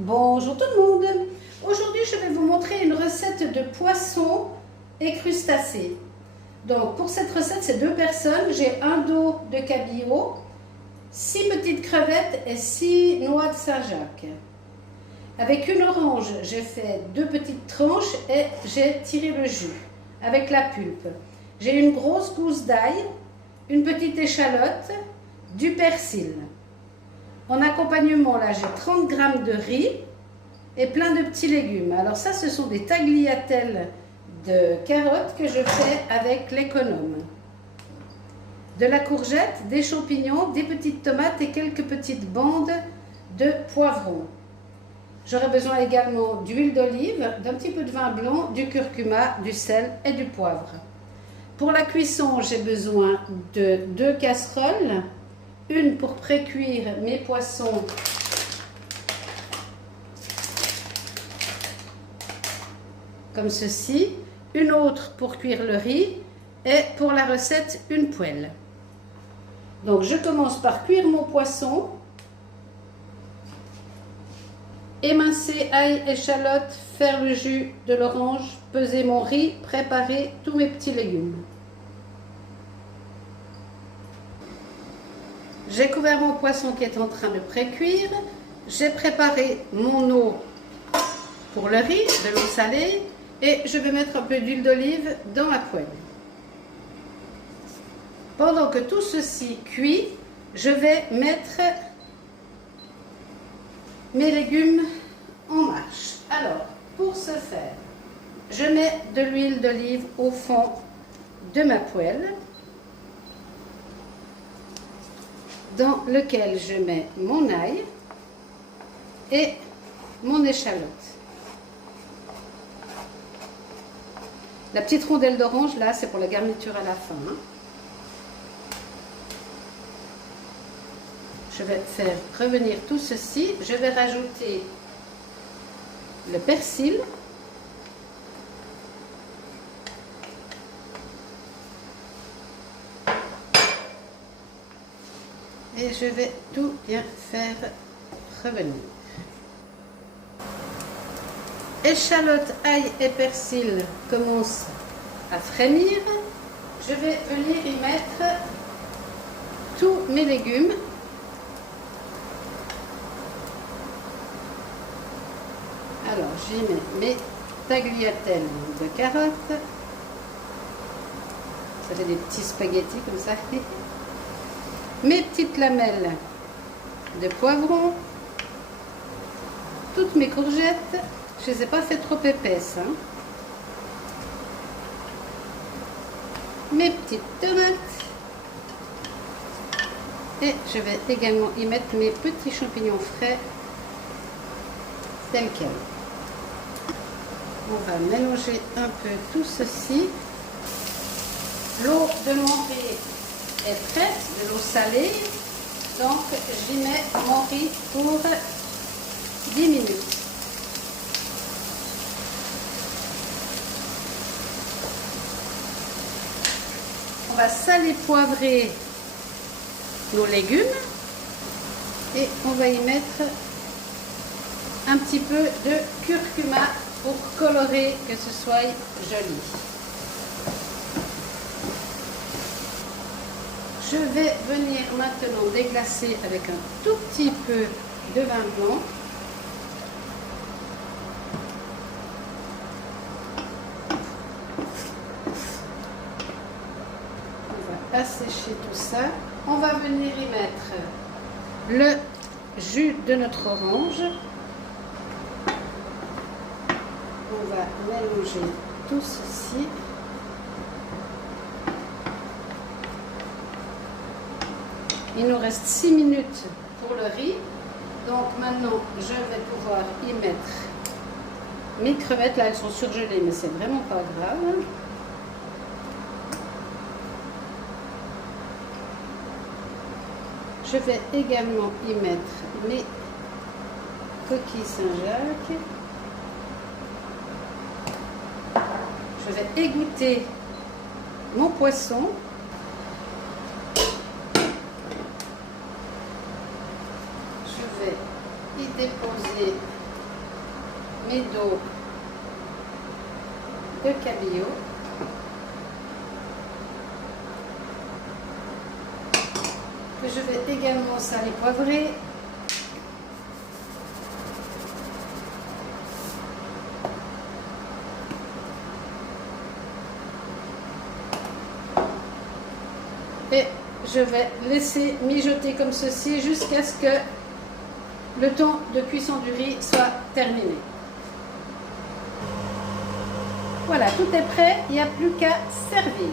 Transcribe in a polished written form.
Bonjour tout le monde. Aujourd'hui je vais vous montrer une recette de poisson et crustacés. Donc pour cette recette c'est 2 personnes, j'ai un dos de cabillaud, 6 petites crevettes et 6 noix de Saint-Jacques. Avec une orange j'ai fait 2 petites tranches et j'ai tiré le jus avec la pulpe. J'ai une grosse gousse d'ail, une petite échalote, du persil. En accompagnement, là, j'ai 30 g de riz et plein de petits légumes. Alors ça, ce sont des tagliatelles de carottes que je fais avec l'économe. De la courgette, des champignons, des petites tomates et quelques petites bandes de poivrons. J'aurai besoin également d'huile d'olive, d'un petit peu de vin blanc, du curcuma, du sel et du poivre. Pour la cuisson, j'ai besoin de 2 casseroles. Une pour pré-cuire mes poissons comme ceci, une autre pour cuire le riz et pour la recette une poêle. Donc je commence par cuire mon poisson, émincer ail, échalote, faire le jus de l'orange, peser mon riz, préparer tous mes petits légumes. J'ai couvert mon poisson qui est en train de pré-cuire. J'ai préparé mon eau pour le riz, de l'eau salée, et je vais mettre un peu d'huile d'olive dans la poêle. Pendant que tout ceci cuit, je vais mettre mes légumes en marche. Alors, pour ce faire, je mets de l'huile d'olive au fond de ma poêle, dans lequel je mets mon ail et mon échalote. La petite rondelle d'orange, là, c'est pour la garniture à la fin. Je vais faire revenir tout ceci. Je vais rajouter le persil. Et je vais tout bien faire revenir. Échalote, ail et persil commencent à frémir. Je vais venir y mettre tous mes légumes. Alors j'y mets mes tagliatelles de carottes. Ça fait des petits spaghettis comme ça. Mes petites lamelles de poivrons, toutes mes courgettes, je ne les ai pas fait trop épaisses, mes petites tomates, et je vais également y mettre mes petits champignons frais tels quels. On va mélanger un peu tout ceci. L'eau de mon riz est prête, de l'eau salée, donc j'y mets mon riz pour 10 minutes. On va saler, poivrer nos légumes et on va y mettre un petit peu de curcuma pour colorer, que ce soit joli. Je vais venir maintenant déglacer avec un tout petit peu de vin blanc. On va assécher tout ça. On va venir y mettre le jus de notre orange. On va mélanger tout ceci. Il nous reste 6 minutes pour le riz. Donc maintenant, je vais pouvoir y mettre mes crevettes. Là, elles sont surgelées, mais c'est vraiment pas grave. Je vais également y mettre mes coquilles Saint-Jacques. Je vais égoutter mon poisson. Je vais y déposer mes dos de cabillaud. Que je vais également saler poivrer. Et je vais laisser mijoter comme ceci jusqu'à ce que le temps de cuisson du riz soit terminé. Voilà, tout est prêt, il n'y a plus qu'à servir.